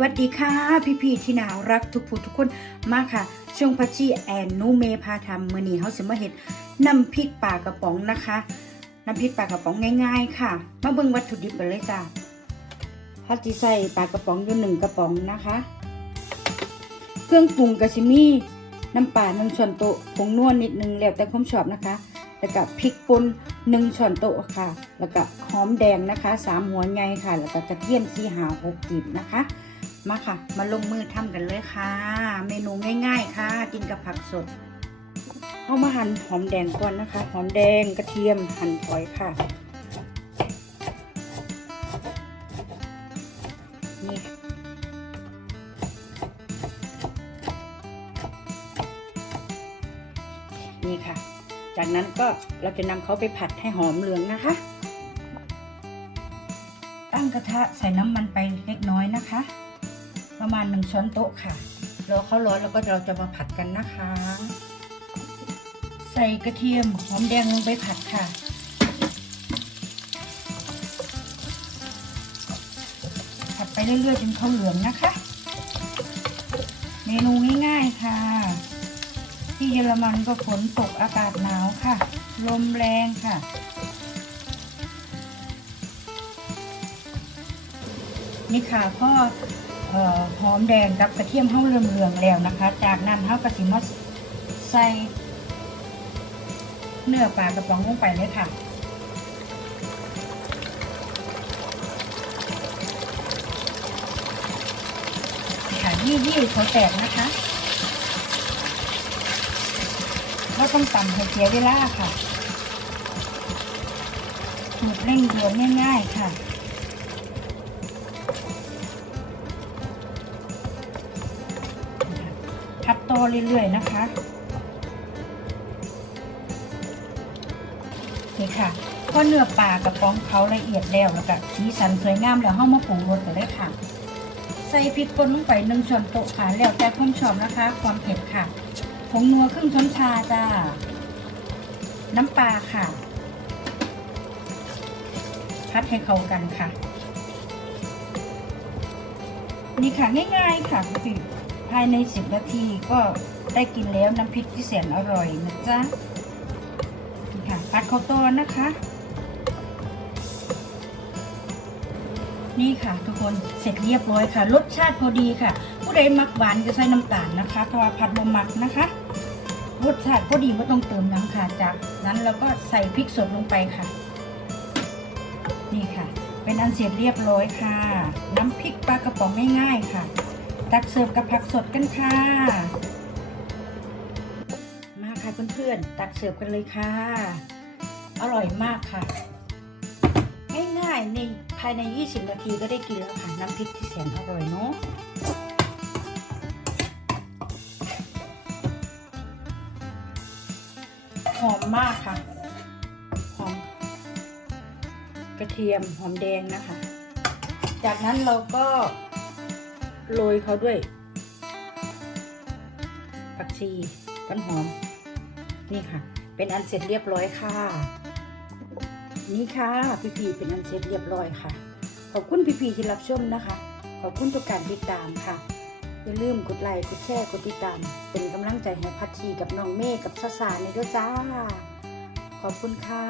วัสดีค่ะ พี่ๆที่น่ารักทุกผู้ทุกคนมาค่ะ ช่วงพัชชีแอนนูเมพาทำมือนี้เขาสิมาเห็ดน้ำพริกปลากระป๋องนะคะ น้ำพริกปลากระป๋องง่าย ๆ ค่ะ มาเบิ่งวัตถุดิบกันเลยจ้าฮัตจิใส่ปลากระป๋องอยู่หนึ่งกระป๋องนะคะ เครื่องปรุงกะชิมีน้ำปลาหนึ่งช้อนโต๊ะผงนวลนิดนึงแล้วแต่ความชอบนะคะ แล้วก็พริกป่นหนึ่งช้อนโต๊ะค่ะ แล้วก็หอมแดงนะคะสามหัวใหญ่ค่ะ แล้วก็กระเทียมสีหาหกกลีบนะคะ มาค่ะ มาลงมือทำกันเลยค่ะ เมนูง่าย ๆ ค่ะ กินกับผักสด เอามาหั่นหอมแดงก่อนนะคะ หอมแดงกระเทียมหั่นฝอยค่ะ นี่นี่ค่ะ จากนั้นก็เราจะนำเขาไปผัดให้หอมเหลืองนะคะ ตั้งกระทะใส่น้ำมันไปเล็กน้อยนะคะ ประมาณหนึ่งช้อนโต๊ะค่ะรอเขาร้อนแล้วก็เราจะมาผัดกันนะคะ ใส่กระเทียมหอมแดงลงไปผัดค่ะผัดไปเรื่อยๆจนเขาเหลืองนะคะ เมนูง่ายๆค่ะ ที่เยอรมันก็ฝนตกอากาศหนาวค่ะ ลมแรงค่ะนี่ค่ะก็เอ่อ หอมแดงกับกระเทียมเข้าเรืองเรืองๆแล้วนะคะ จากนั้นเขากระสิมาใส่เนื้อปลากระป๋องลงไปเลยค่ะค่ะยี่ยี่เขาแตกนะคะเราต้องตำให้เสียเวลาค่ะสูตรเร่งด่วนง่ายๆค่ะ พัดโตเรื่อยๆนะคะนี่ค่ะก็เนื้อปลากระปองเขาละเอียดแล้วแล้วก็สีสันสวยงามแล้วเข้ามาปรุงรสกันเลยค่ะ ใส่พริกป่นลงไปหนึ่งช้อนโต๊ะค่ะแล้วแต่ความชอบนะคะ ความเผ็ดค่ะผงนัวครึ่งช้อนชาจ้า น้ำปลาค่ะพัดให้เข้ากันค่ะ นี่ค่ะง่ายๆค่ะพี่ภายในสิบนาทีก็ได้กินแล้วน้ำพริกที่แสนอร่อยนะจ๊ะนี่ค่ะปัดข้าวต้นนะคะ นี่ค่ะทุกคนเสร็จเรียบร้อยค่ะ รสชาติพอดีค่ะ ผู้ใดมักหวานก็ใส่น้ำตาลนะคะเพราะว่าผัดบะมักนะคะรสชาติพอดีไม่ต้องเติมน้ำค่ะจากนั้นเราก็ใส่พริกสดลงไปค่ะ นี่ค่ะ เป็นอันเสร็จเรียบร้อยค่ะ น้ำพริกปลากระป๋องง่ายๆค่ะ ตักเสิร์ฟกับผักสดกันค่ะ มาค่ะเพื่อนๆ ตักเสิร์ฟกันเลยค่ะ อร่อยมากค่ะ ง่ายๆในภายใน 20 นาทีก็ได้กินแล้วค่ะ น้ำพริกที่แสนอร่อยเนาะหอมมากค่ะ หอม กระเทียมหอมแดงนะคะ จากนั้นเราก็ โรยเขาด้วยผักชีต้นหอม นี่ค่ะ เป็นอันเสร็จเรียบร้อยค่ะ นี่ค่ะพี่พีเป็นอันเสร็จเรียบร้อยค่ะ ขอบคุณพี่พีที่รับชมนะคะ ขอบคุณทุกการติดตามค่ะอย่าลืมกดไลค์กดแชร์กดติดตาม เป็นกำลังใจให้พัชชีกับน้องเมฆกับซาซาในด้วยจ้า ขอบคุณค่ะ